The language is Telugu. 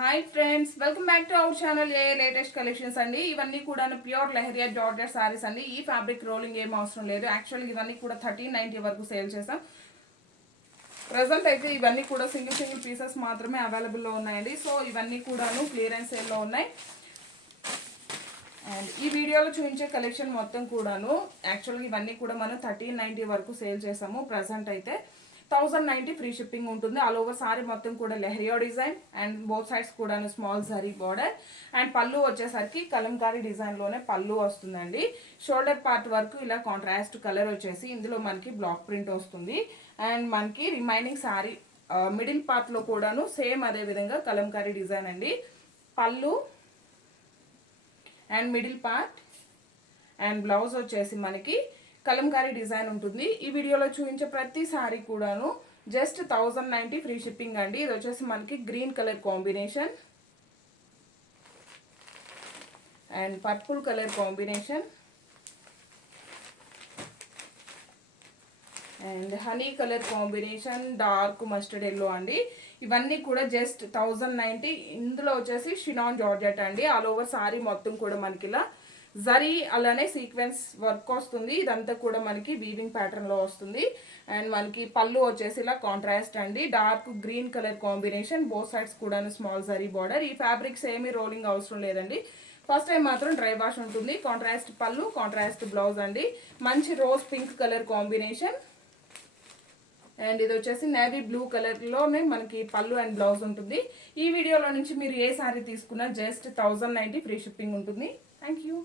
Hi friends, welcome back to our channel. A latest collections అండి. ఇవన్నీ కూడా ప్యూర్ లెహరియా జార్జెట్ సారీస్ అండి. ఈ ఫ్యాబ్రిక్ రోలింగ్ ఏం అవసరం లేదు. యాక్చువల్గా ఇవన్నీ కూడా 1390 వరకు సేల్ చేసాం. ప్రజెంట్ అయితే ఇవన్నీ కూడా సింగిల్ పీసెస్ మాత్రమే అవైలబుల్లో ఉన్నాయండి. సో ఇవన్నీ కూడాను క్లియరెన్స్ సేల్లో ఉన్నాయి. అండ్ ఈ వీడియోలో చూపించే కలెక్షన్ మొత్తం కూడాను యాక్చువల్గా ఇవన్నీ కూడా మనం 1390 వరకు సేల్ చేసాము. ప్రజెంట్ అయితే 1090 ఫ్రీ షిప్పింగ్ ఉంటుంది. ఆల్ ఓవర్ సారీ మొత్తం కూడా leheriya design and both sides కూడా స్మాల్ జరీ బార్డర్ అండ్ పళ్ళు వచ్చేసరికి కలంకారీ డిజైన్లోనే పళ్ళు వస్తుందండి. షోల్డర్ పార్ట్ వరకు ఇలా కాంట్రాస్ట్ కలర్ వచ్చేసి ఇందులో మనకి బ్లాక్ ప్రింట్ వస్తుంది. అండ్ మనకి రిమైనింగ్ సారీ మిడిల్ పార్ట్లో కూడాను సేమ్ అదే విధంగా కలంకారీ డిజైన్ అండి. పళ్ళు and middle part and blouse వచ్చేసి మనకి కలంకారీ డిజైన్ ఉంటుంది. ఈ వీడియోలో చూపించే ప్రతి సారీ కూడాను జస్ట్ 1090 ఫ్రీ షిప్పింగ్ అండి. ఇది వచ్చేసి మనకి green colour combination and purple colour combination and honey colour combination, dark mustard yellow అండి. ఇవన్నీ కూడా జస్ట్ 1090. ఇందులో వచ్చేసి షినాన్ జార్జెట్ అండి. ఆల్ ఓవర్ సారీ మొత్తం కూడా మనకి ఇలా జరీ అలానే సీక్వెన్స్ వర్క్ వస్తుంది. ఇదంతా కూడా మనకి వీవింగ్ ప్యాటర్న్ లో వస్తుంది. అండ్ మనకి పళ్ళు వచ్చేసి ఇలా కాంట్రాస్ట్ అండి. Dark green colour combination, both sides కూడా స్మాల్ జరీ బార్డర్. ఈ ఫ్యాబ్రిక్స్ ఏమీ రోలింగ్ అవసరం లేదండి. ఫస్ట్ టైం మాత్రం డ్రై వాష్ ఉంటుంది. కాంట్రాస్ట్ పళ్ళు, కాంట్రాస్ట్ బ్లౌజ్ అండి. మంచి rose pink colour combination and ఇది వచ్చేసి నేవీ బ్లూ కలర్లోనే మనకి పళ్ళు అండ్ బ్లౌజ్ ఉంటుంది. ఈ వీడియోలో నుంచి మీరు ఏ సారీ తీసుకున్నా జస్ట్ 1090 ఫ్రీ షిప్పింగ్ ఉంటుంది. Thank you.